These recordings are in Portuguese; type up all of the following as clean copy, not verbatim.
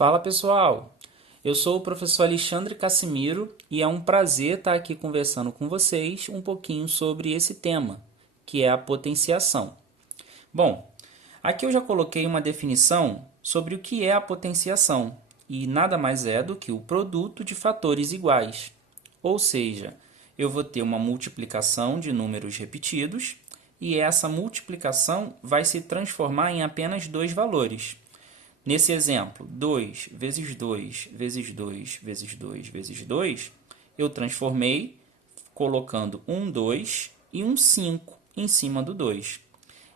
Fala pessoal, eu sou o professor Alexandre Cassimiro e é um prazer estar aqui conversando com vocês um pouquinho sobre esse tema, que é a potenciação. Bom, aqui eu já coloquei uma definição sobre o que é a potenciação e nada mais é do que o produto de fatores iguais. Ou seja, eu vou ter uma multiplicação de números repetidos e essa multiplicação vai se transformar em apenas dois valores. Nesse exemplo, 2 vezes 2 vezes 2 vezes 2 vezes 2, eu transformei colocando um 2 e um 5 em cima do 2.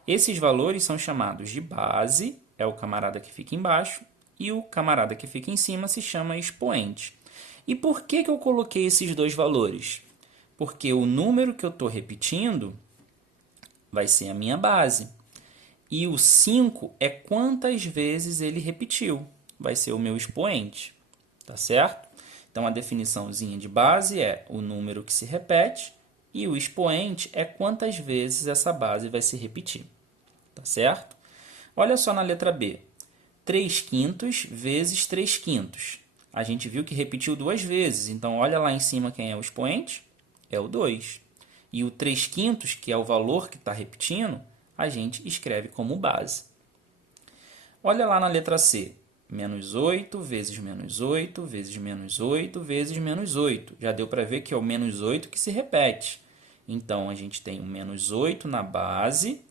Esses valores são chamados de base, é o camarada que fica embaixo, e o camarada que fica em cima se chama expoente. E por que eu coloquei esses dois valores? Porque o número que eu estou repetindo vai ser a minha base. E o 5 é quantas vezes ele repetiu. Vai ser o meu expoente, tá certo? Então, a definiçãozinha de base é o número que se repete e o expoente é quantas vezes essa base vai se repetir, tá certo? Olha só na letra B. 3 quintos vezes 3 quintos. A gente viu que repetiu duas vezes, então olha lá em cima quem é o expoente? É o 2. E o 3 quintos, que é o valor que está repetindo, a gente escreve como base. Olha lá na letra C. Menos 8 vezes menos 8 vezes menos 8 vezes menos 8. Já deu para ver que é o menos 8 que se repete. Então, a gente tem o menos 8 na base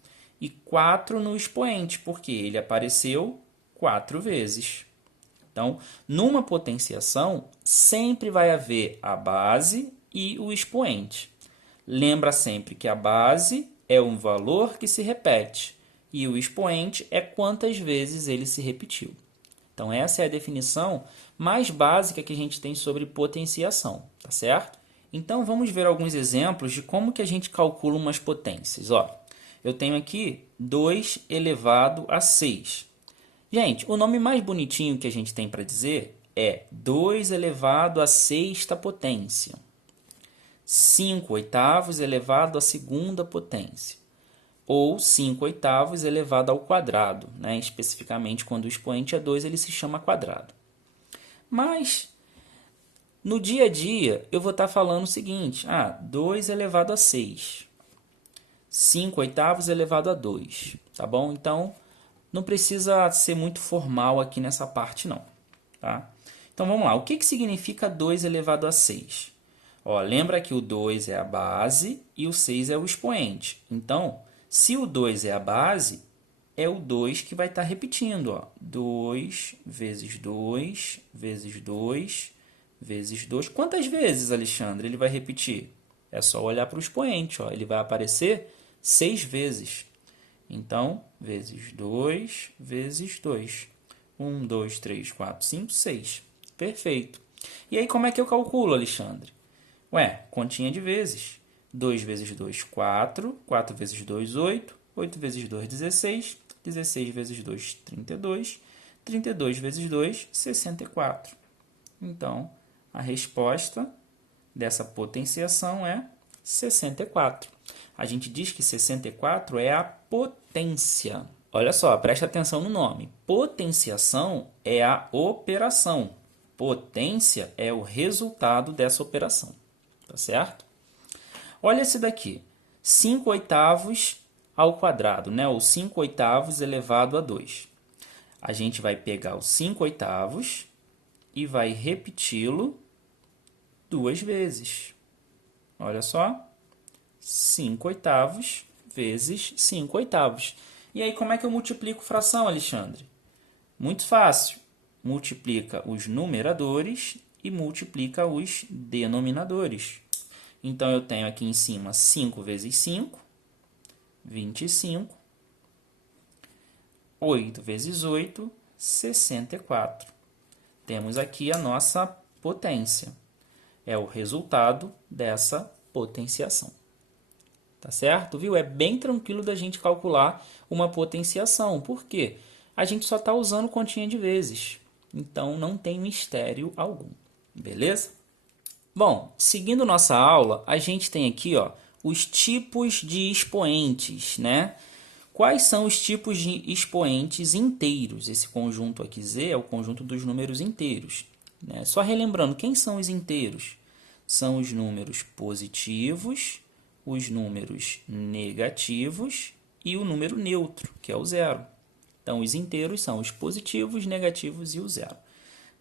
e 4 no expoente, porque ele apareceu 4 vezes. Então, numa potenciação, sempre vai haver a base e o expoente. Lembra sempre que a base é um valor que se repete e o expoente é quantas vezes ele se repetiu. Então, essa é a definição mais básica que a gente tem sobre potenciação, tá certo? Então, vamos ver alguns exemplos de como que a gente calcula umas potências. Ó, eu tenho aqui 2 elevado a 6. Gente, o nome mais bonitinho que a gente tem para dizer é 2 elevado a sexta potência. 5 oitavos elevado à segunda potência, ou 5 oitavos elevado ao quadrado, né? Especificamente, quando o expoente é 2, ele se chama quadrado. Mas, no dia a dia, eu vou estar falando o seguinte, 2 elevado a 6, 5 oitavos elevado a 2, tá bom? Então, não precisa ser muito formal aqui nessa parte, não, tá? Então, vamos lá. O que significa 2 elevado a 6? Ó, lembra que o 2 é a base e o 6 é o expoente. Então, se o 2 é a base, é o 2 que vai estar repetindo. Ó. 2 vezes 2 vezes 2 vezes 2. Quantas vezes, Alexandre, ele vai repetir? É só olhar para o expoente. Ó. Ele vai aparecer 6 vezes. Então, vezes 2 vezes 2. 1, 2, 3, 4, 5, 6. Perfeito. E aí, como é que eu calculo, Alexandre? Ué, continha de vezes. 2 vezes 2, 4. 4 vezes 2, 8. 8 vezes 2, 16. 16 vezes 2, 32. 32 vezes 2, 64. Então, a resposta dessa potenciação é 64. A gente diz que 64 é a potência. Olha só, preste atenção no nome. Potenciação é a operação. Potência é o resultado dessa operação. Tá certo? Olha esse daqui. 5 oitavos ao quadrado, né? Ou 5 oitavos elevado a 2. A gente vai pegar os 5 oitavos e vai repeti-lo duas vezes. Olha só. 5 oitavos vezes 5 oitavos. E aí, como é que eu multiplico fração, Alexandre? Muito fácil. Multiplica os numeradores e multiplica os denominadores. Então, eu tenho aqui em cima 5 vezes 5, 25. 8 vezes 8, 64. Temos aqui a nossa potência. É o resultado dessa potenciação. Tá certo? Viu? É bem tranquilo da gente calcular uma potenciação. Por quê? A gente só está usando continha de vezes. Então, não tem mistério algum. Beleza? Bom, seguindo nossa aula, a gente tem aqui ó, os tipos de expoentes, né? Quais são os tipos de expoentes inteiros? Esse conjunto aqui Z é o conjunto dos números inteiros, né? Só relembrando, quem são os inteiros? São os números positivos, os números negativos e o número neutro, que é o zero. Então, os inteiros são os positivos, negativos e o zero,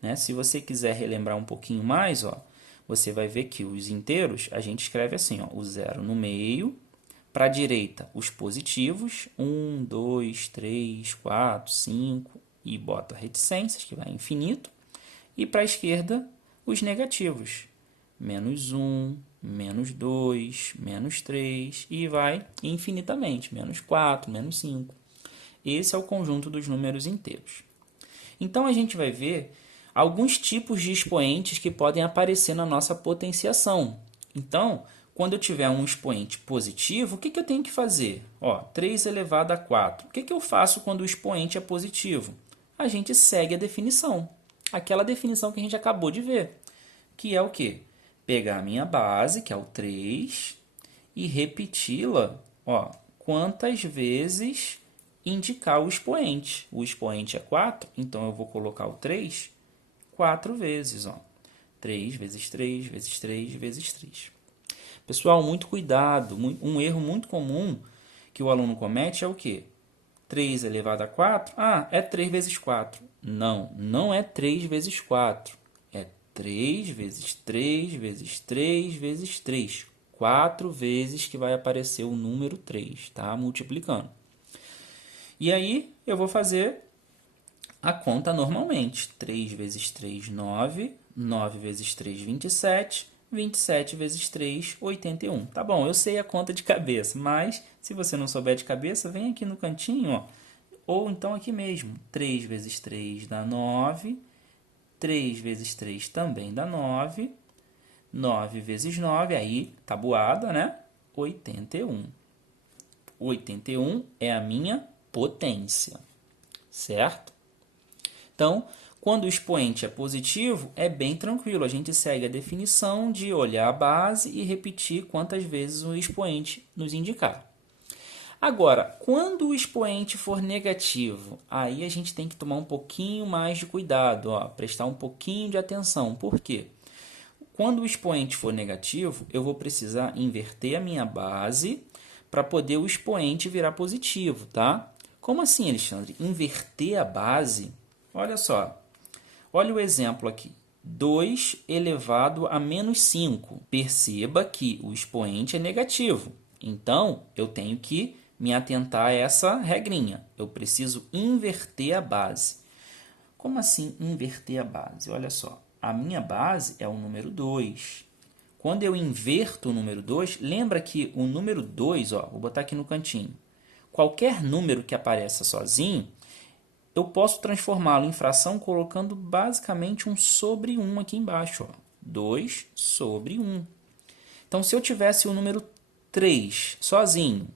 né? Se você quiser relembrar um pouquinho mais, ó, você vai ver que os inteiros a gente escreve assim, ó, o zero no meio. Para a direita, os positivos, 1, 2, 3, 4, 5, e bota reticências, que vai infinito. E para a esquerda, os negativos, menos 1, menos 2, menos 3, e vai infinitamente, menos 4, menos 5. Esse é o conjunto dos números inteiros. Então, a gente vai ver alguns tipos de expoentes que podem aparecer na nossa potenciação. Então, quando eu tiver um expoente positivo, o que eu tenho que fazer? Ó, 3 elevado a 4. O que eu faço quando o expoente é positivo? A gente segue a definição. Aquela definição que a gente acabou de ver. Que é o quê? Pegar a minha base, que é o 3, e repeti-la, ó, quantas vezes indicar o expoente. O expoente é 4, então eu vou colocar o 3 4 vezes. Ó. 3 vezes 3 vezes 3 vezes 3. Pessoal, muito cuidado. Um erro muito comum que o aluno comete é o quê? 3 elevado a 4? Ah, é 3 vezes 4. Não, não é 3 vezes 4. É 3 vezes 3 vezes 3 vezes 3. 4 vezes que vai aparecer o número 3, tá? Multiplicando. E aí, eu vou fazer a conta normalmente. 3 vezes 3, 9. 9 vezes 3, 27. 27 vezes 3, 81. Tá bom, eu sei a conta de cabeça, mas se você não souber de cabeça, vem aqui no cantinho, ó, ou então aqui mesmo. 3 vezes 3 dá 9. 3 vezes 3 também dá 9. 9 vezes 9, aí, tabuada, né? 81. 81 é a minha potência, certo? Então, quando o expoente é positivo, é bem tranquilo. A gente segue a definição de olhar a base e repetir quantas vezes o expoente nos indicar. Agora, quando o expoente for negativo, aí a gente tem que tomar um pouquinho mais de cuidado, ó, prestar um pouquinho de atenção. Por quê? Quando o expoente for negativo, eu vou precisar inverter a minha base para poder o expoente virar positivo, tá? Como assim, Alexandre? Inverter a base? Olha só, olha o exemplo aqui. 2 elevado a menos 5. Perceba que o expoente é negativo. Então, eu tenho que me atentar a essa regrinha. Eu preciso inverter a base. Como assim inverter a base? Olha só, a minha base é o número 2. Quando eu inverto o número 2, lembra que o número 2, ó, vou botar aqui no cantinho. Qualquer número que apareça sozinho, eu posso transformá-lo em fração colocando basicamente um sobre 1 aqui embaixo. Ó. 2 sobre 1. Então, se eu tivesse o número 3 sozinho,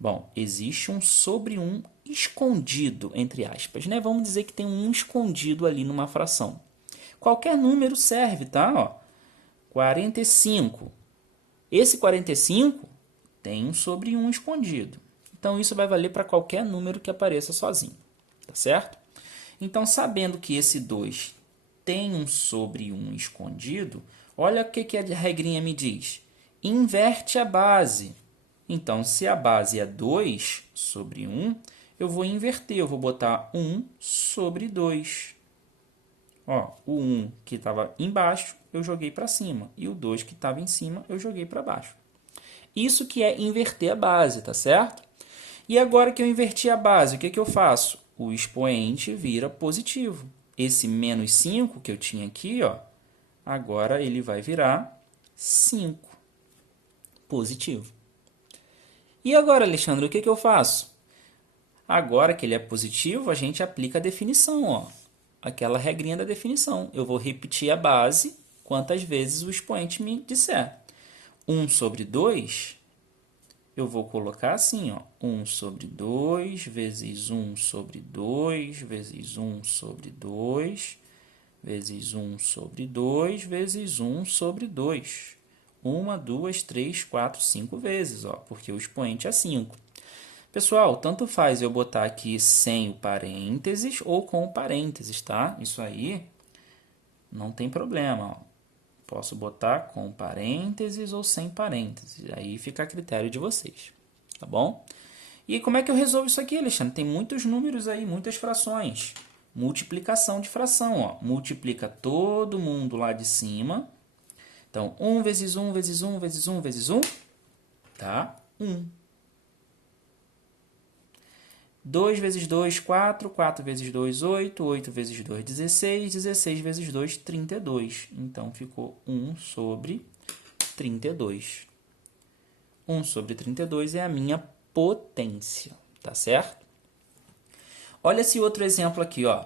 bom, existe um sobre 1 escondido, entre aspas, né? Vamos dizer que tem um escondido ali numa fração. Qualquer número serve, tá? Ó, 45. Esse 45 tem um sobre 1 escondido. Então, isso vai valer para qualquer número que apareça sozinho. Tá certo? Então, sabendo que esse 2 tem um sobre 1 escondido, olha o que a regrinha me diz. Inverte a base. Então, se a base é 2 sobre 1, eu vou inverter. Eu vou botar 1 sobre 2. Ó, o 1 que estava embaixo, eu joguei para cima. E o 2 que estava em cima, eu joguei para baixo. Isso que é inverter a base, tá certo? E agora que eu inverti a base, o que eu faço? O expoente vira positivo. Esse menos 5 que eu tinha aqui, ó, agora ele vai virar 5. Positivo. E agora, Alexandre, o que eu faço? Agora que ele é positivo, a gente aplica a definição, ó, aquela regrinha da definição. Eu vou repetir a base quantas vezes o expoente me disser. 1 sobre 2, eu vou colocar assim, ó, 1 sobre 2 vezes 1 sobre 2 vezes 1 sobre 2 vezes 1 sobre 2 vezes 1 sobre 2. 1, 2, 3, 4, 5 vezes, ó, porque o expoente é 5. Pessoal, tanto faz eu botar aqui sem o parênteses ou com o parênteses, tá? Isso aí não tem problema, ó. Posso botar com parênteses ou sem parênteses. Aí fica a critério de vocês, tá bom? E como é que eu resolvo isso aqui, Alexandre? Tem muitos números aí, muitas frações. Multiplicação de fração, ó. Multiplica todo mundo lá de cima. Então, 1 vezes 1 vezes 1 vezes 1 vezes 1, tá? 1. 2 vezes 2, 4. 4 vezes 2, 8. 8 vezes 2, 16. 16 vezes 2, 32. Então, ficou 1 sobre 32. 1 sobre 32 é a minha potência, tá certo? Olha esse outro exemplo aqui, ó.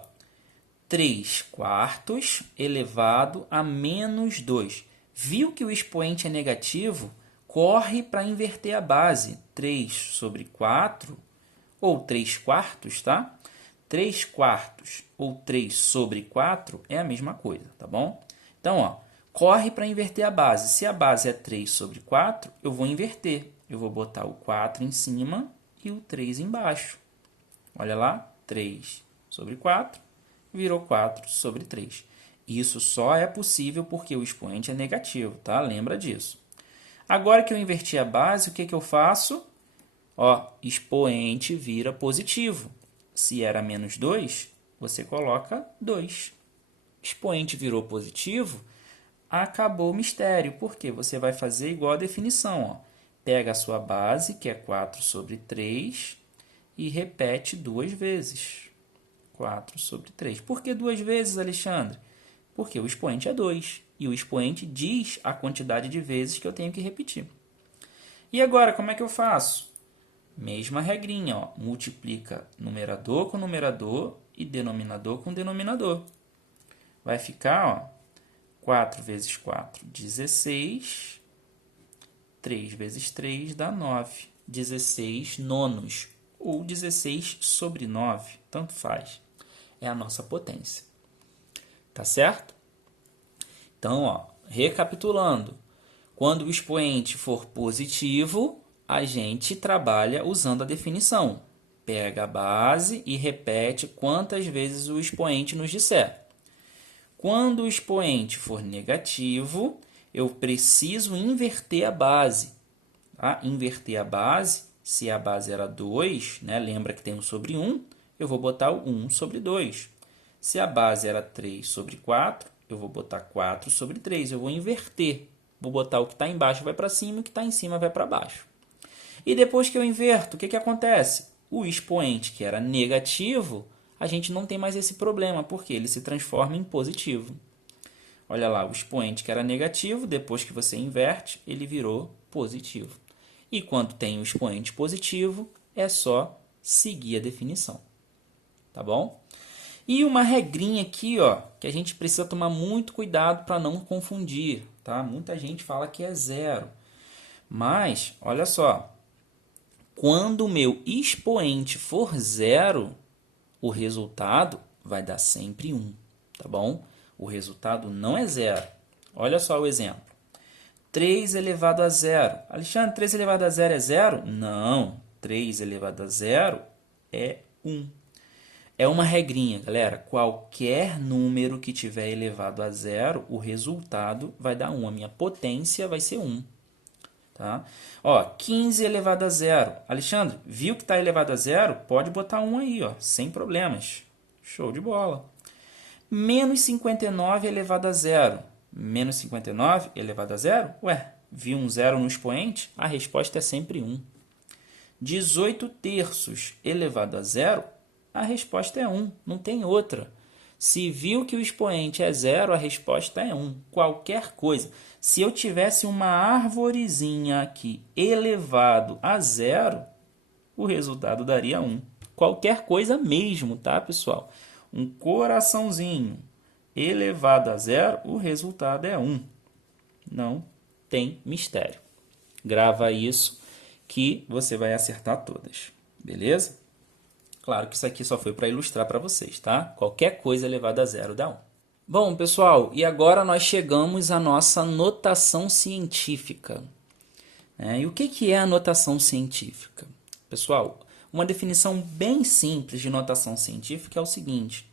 3 quartos elevado a menos 2. Viu que o expoente é negativo? Corre para inverter a base. 3 sobre 4, ou 3 quartos, tá? 3 quartos ou 3 sobre 4 é a mesma coisa, tá bom? Então, ó, corre para inverter a base. Se a base é 3 sobre 4, eu vou inverter. Eu vou botar o 4 em cima e o 3 embaixo. Olha lá, 3 sobre 4 virou 4 sobre 3. Isso só é possível porque o expoente é negativo, tá? Lembra disso. Agora que eu inverti a base, o que eu faço? Ó, expoente vira positivo. Se era menos 2, você coloca 2. Expoente virou positivo, acabou o mistério. Por quê? Você vai fazer igual a definição. Ó. Pega a sua base, que é 4 sobre 3, e repete 2 vezes. 4 sobre 3. Por que 2 vezes, Alexandre? Porque o expoente é 2. E o expoente diz a quantidade de vezes que eu tenho que repetir. E agora, como é que eu faço? Mesma regrinha, ó. Multiplica numerador com numerador e denominador com denominador. Vai ficar, ó, 4 vezes 4, 16. 3 vezes 3 dá 9. 16 nonos. Ou 16 sobre 9. Tanto faz. É a nossa potência. Tá certo? Então, ó, recapitulando. Quando o expoente for positivo, a gente trabalha usando a definição. Pega a base e repete quantas vezes o expoente nos disser. Quando o expoente for negativo, eu preciso inverter a base. Tá? Inverter a base, se a base era 2, né? Lembra que tem 1 sobre 1, eu vou botar o 1 sobre 2. Se a base era 3 sobre 4, eu vou botar 4 sobre 3. Eu vou inverter. Vou botar o que está embaixo vai para cima e o que está em cima vai para baixo. E depois que eu inverto, o que acontece? O expoente que era negativo, a gente não tem mais esse problema, porque ele se transforma em positivo. Olha lá, o expoente que era negativo, depois que você inverte, ele virou positivo. E quando tem o expoente positivo, é só seguir a definição. Tá bom? E uma regrinha aqui, ó, que a gente precisa tomar muito cuidado para não confundir, tá? Muita gente fala que é 0. Mas, olha só, quando o meu expoente for 0, o resultado vai dar sempre 1, tá bom? O resultado não é 0. Olha só o exemplo. 3 elevado a 0. Alexandre, 3 elevado a 0 é 0? Não. 3 elevado a 0 é 1. É uma regrinha, galera. Qualquer número que tiver elevado a 0, o resultado vai dar 1. A minha potência vai ser 1. Tá? Ó, 15 elevado a 0. Alexandre, viu que está elevado a 0? Pode botar 1 aí, ó, sem problemas. Show de bola. Menos 59 elevado a 0. Menos 59 elevado a 0? Ué, viu um 0 no expoente? A resposta é sempre 1. 18 terços elevado a 0? A resposta é 1, não tem outra. Se viu que o expoente é 0, a resposta é 1. Qualquer coisa. Se eu tivesse uma arvorezinha aqui elevado a 0, o resultado daria 1. Qualquer coisa mesmo, tá, pessoal? Um coraçãozinho elevado a 0, o resultado é 1. Não tem mistério. Grava isso que você vai acertar todas. Beleza? Claro que isso aqui só foi para ilustrar para vocês, tá? Qualquer coisa elevada a 0 dá 1. Bom, pessoal, e agora nós chegamos à nossa notação científica. E o que é a notação científica? Pessoal, Uma definição bem simples de notação científica é o seguinte: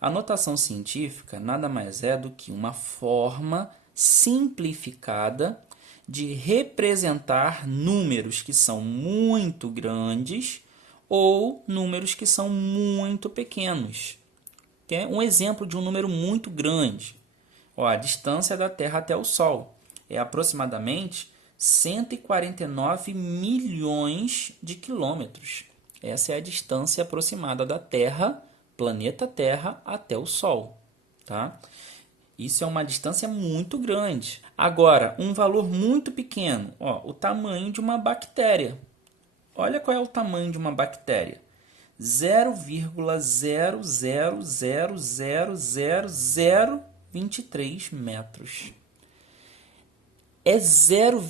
a notação científica nada mais é do que uma forma simplificada de representar números que são muito grandes ou números que são muito pequenos. Um exemplo de um número muito grande. A distância da Terra até o Sol é aproximadamente 149 milhões de quilômetros. Essa é a distância aproximada da Terra, planeta Terra, até o Sol. Tá? Isso é uma distância muito grande. Agora, um valor muito pequeno, o tamanho de uma bactéria. Olha qual é o tamanho de uma bactéria. 0,0000023 metros. É 0,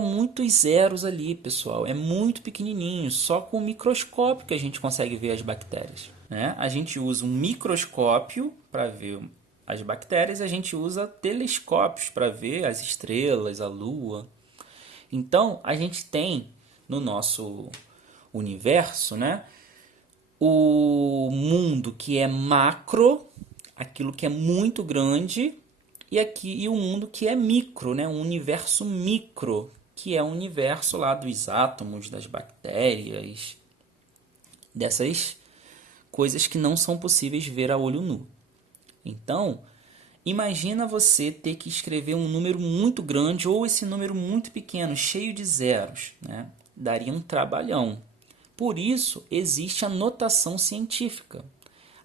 muitos zeros ali, pessoal. É muito pequenininho. Só com o microscópio que a gente consegue ver as bactérias. Né? A gente usa um microscópio para ver as bactérias. A gente usa telescópios para ver as estrelas, a Lua. Então, a gente tem no nosso universo, né, o mundo que é macro, aquilo que é muito grande, e o mundo que é micro, né? Um universo micro, que é o universo lá dos átomos, das bactérias, dessas coisas que não são possíveis ver a olho nu. Então, imagina você ter que escrever um número muito grande ou esse número muito pequeno, cheio de zeros, né? Daria um trabalhão. Por isso, existe a notação científica.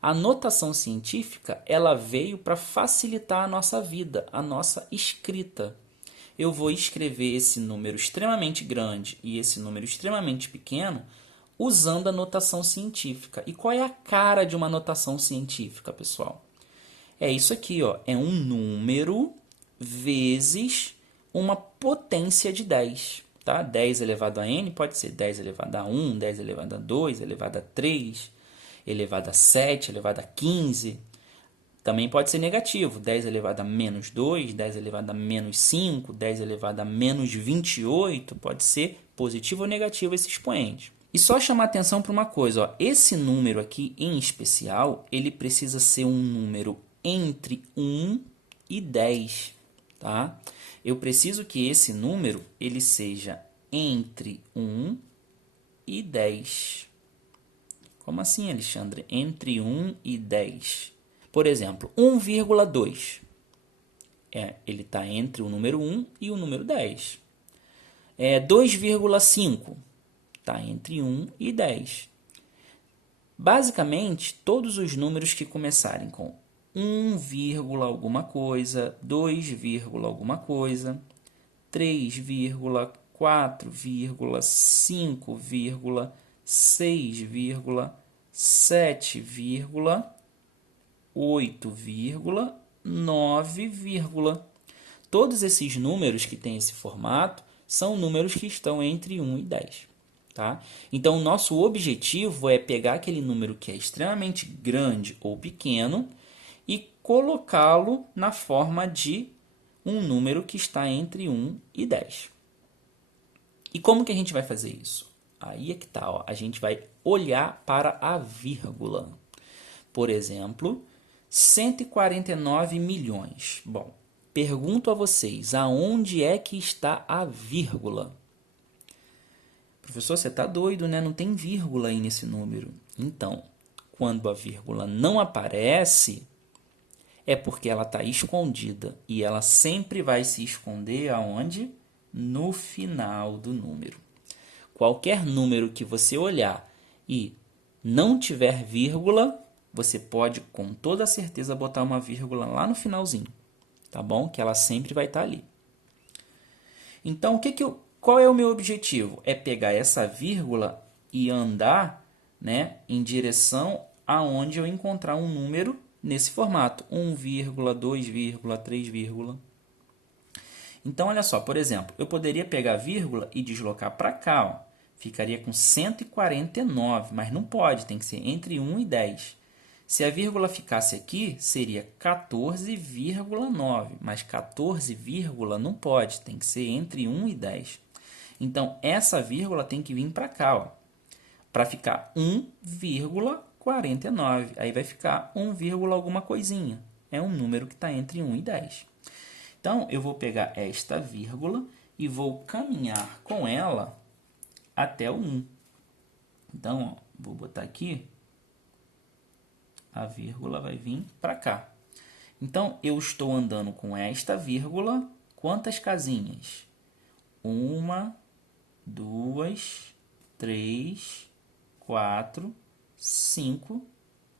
A notação científica, ela veio para facilitar a nossa vida, a nossa escrita. Eu vou escrever esse número extremamente grande e esse número extremamente pequeno usando a notação científica. E qual é a cara de uma notação científica, pessoal? É isso aqui, é um número vezes uma potência de 10. Tá? 10 elevado a n pode ser 10 elevado a 1, 10 elevado a 2, elevado a 3, elevado a 7, elevado a 15. Também pode ser negativo, 10 elevado a menos 2, 10 elevado a menos 5, 10 elevado a menos 28, pode ser positivo ou negativo esse expoente. E só chamar atenção para uma coisa, esse número aqui em especial, ele precisa ser um número entre 1 e 10, tá? Eu preciso que esse número ele seja entre 1 e 10. Como assim, Alexandre? Entre 1 e 10. Por exemplo, 1,2. Ele está entre o número 1 e o número 10. 2,5. Está entre 1 e 10. Basicamente, todos os números que começarem com 1, alguma coisa, 2, alguma coisa, 3, 4, 5, 6, 7, 8, 9, todos esses números que têm esse formato são números que estão entre 1 e 10. Tá? Então, o nosso objetivo é pegar aquele número que é extremamente grande ou pequeno e colocá-lo na forma de um número que está entre 1 e 10. E como que a gente vai fazer isso? Aí é que tá, a gente vai olhar para a vírgula. Por exemplo, 149 milhões. Bom, pergunto a vocês, aonde é que está a vírgula? Professor, você está doido, né? Não tem vírgula aí nesse número. Então, quando a vírgula não aparece, é porque ela está escondida. E ela sempre vai se esconder aonde? No final do número. Qualquer número que você olhar e não tiver vírgula, você pode com toda certeza botar uma vírgula lá no finalzinho. Tá bom? Que ela sempre vai estar ali. Então, qual é o meu objetivo? É pegar essa vírgula e andar, né, em direção aonde eu encontrar um número nesse formato. 1, 2, 3. Então, olha só, por exemplo, eu poderia pegar a vírgula e deslocar para cá. Ó. Ficaria com 149, mas não pode, tem que ser entre 1 e 10. Se a vírgula ficasse aqui, seria 14,9, mas 14, não pode, tem que ser entre 1 e 10. Então, essa vírgula tem que vir para cá. Ó. para ficar 1,49. Aí vai ficar 1, alguma coisinha. É um número que está entre 1 e 10. Então, eu vou pegar esta vírgula e vou caminhar com ela até o 1. Então, ó, vou botar aqui, a vírgula vai vir para cá. Então, eu estou andando com esta vírgula, quantas casinhas? 1, 2, 3, 4, 5,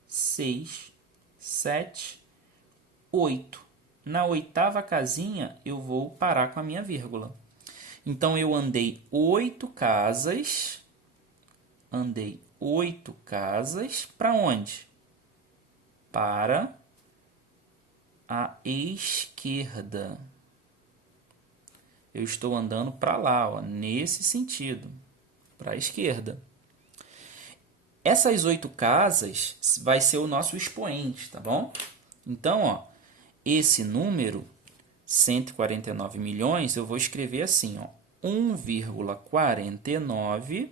6, 7, 8. Na 8ª casinha, eu vou parar com a minha vírgula. Então, eu andei 8 casas. Andei 8 casas para onde? Para a esquerda. Eu estou andando para lá, ó, nesse sentido, para a esquerda. Essas 8 casas vai ser o nosso expoente, tá bom? Então, ó, esse número, 149 milhões, eu vou escrever assim, ó, 1,49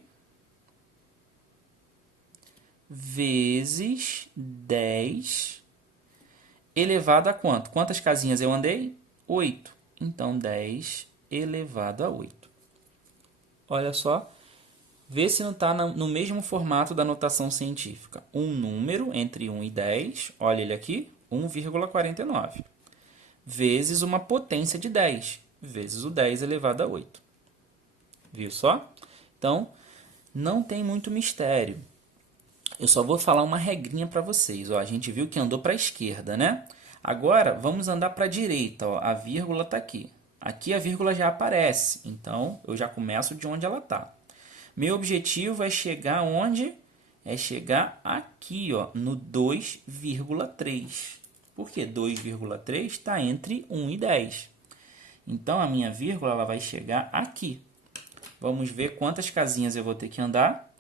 vezes 10 elevado a quanto? Quantas casinhas eu andei? 8. Então, 10 elevado a 8. Olha só. Vê se não está no mesmo formato da notação científica. Um número entre 1 e 10, olha ele aqui, 1,49. Vezes uma potência de 10, vezes o 10 elevado a 8. Viu só? Então, não tem muito mistério. Eu só vou falar uma regrinha para vocês. Ó, a gente viu que andou para a esquerda, né? Agora, vamos andar para a direita. Ó. A vírgula está aqui. Aqui a vírgula já aparece, então eu já começo de onde ela está. Meu objetivo é chegar onde? É chegar aqui, ó, no 2,3. Por que 2,3 está entre 1 e 10? Então, a minha vírgula ela vai chegar aqui. Vamos ver quantas casinhas eu vou ter que andar.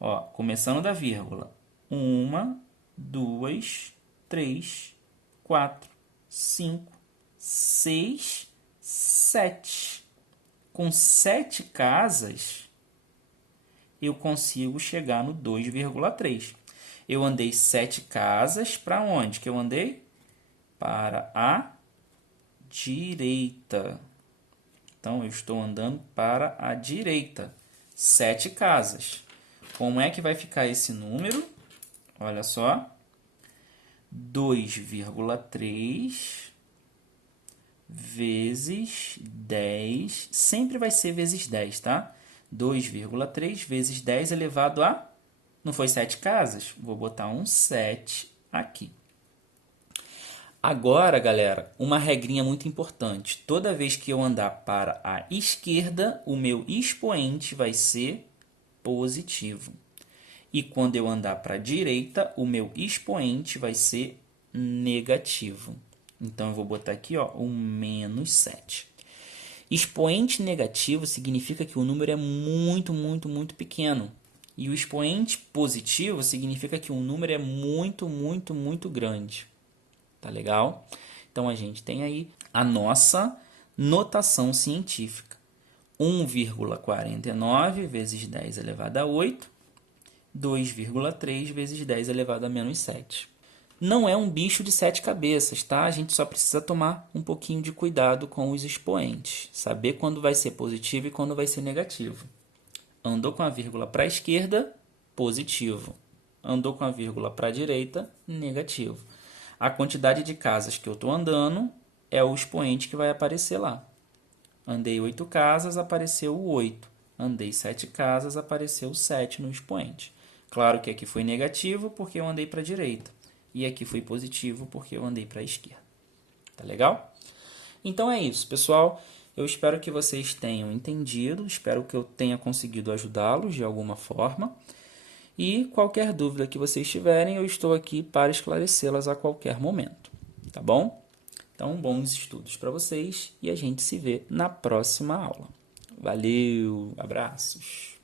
Ó, começando da vírgula. 1, 2, 3, 4, 5, 6, 7. Com 7 casas, eu consigo chegar no 2,3. Eu andei 7 casas para onde que eu andei? Para a direita. Então, eu estou andando para a direita. 7 casas. Como é que vai ficar esse número? Olha só. 2,3 vezes 10. Sempre vai ser vezes 10, tá? 2,3 vezes 10 elevado a... Não foi 7 casas? Vou botar um 7 aqui. Agora, galera, uma regrinha muito importante. Toda vez que eu andar para a esquerda, o meu expoente vai ser positivo. E quando eu andar para a direita, o meu expoente vai ser negativo. Então, eu vou botar aqui, ó, um menos 7. Expoente negativo significa que o número é muito, muito, muito pequeno. E o expoente positivo significa que o número é muito, muito, muito grande. Tá legal? Então, a gente tem aí a nossa notação científica. 1,49 vezes 10 elevado a 8, 2,3 vezes 10 elevado a menos 7. Não é um bicho de 7 cabeças, tá? A gente só precisa tomar um pouquinho de cuidado com os expoentes. Saber quando vai ser positivo e quando vai ser negativo. Andou com a vírgula para a esquerda, positivo. Andou com a vírgula para a direita, negativo. A quantidade de casas que eu estou andando é o expoente que vai aparecer lá. Andei 8 casas, apareceu o 8. Andei 7 casas, apareceu o 7 no expoente. Claro que aqui foi negativo porque eu andei para a direita. E aqui foi positivo porque eu andei para a esquerda. Tá legal? Então é isso, pessoal. Eu espero que vocês tenham entendido. Espero que eu tenha conseguido ajudá-los de alguma forma. E qualquer dúvida que vocês tiverem, eu estou aqui para esclarecê-las a qualquer momento. Tá bom? Então, bons estudos para vocês e a gente se vê na próxima aula. Valeu, abraços!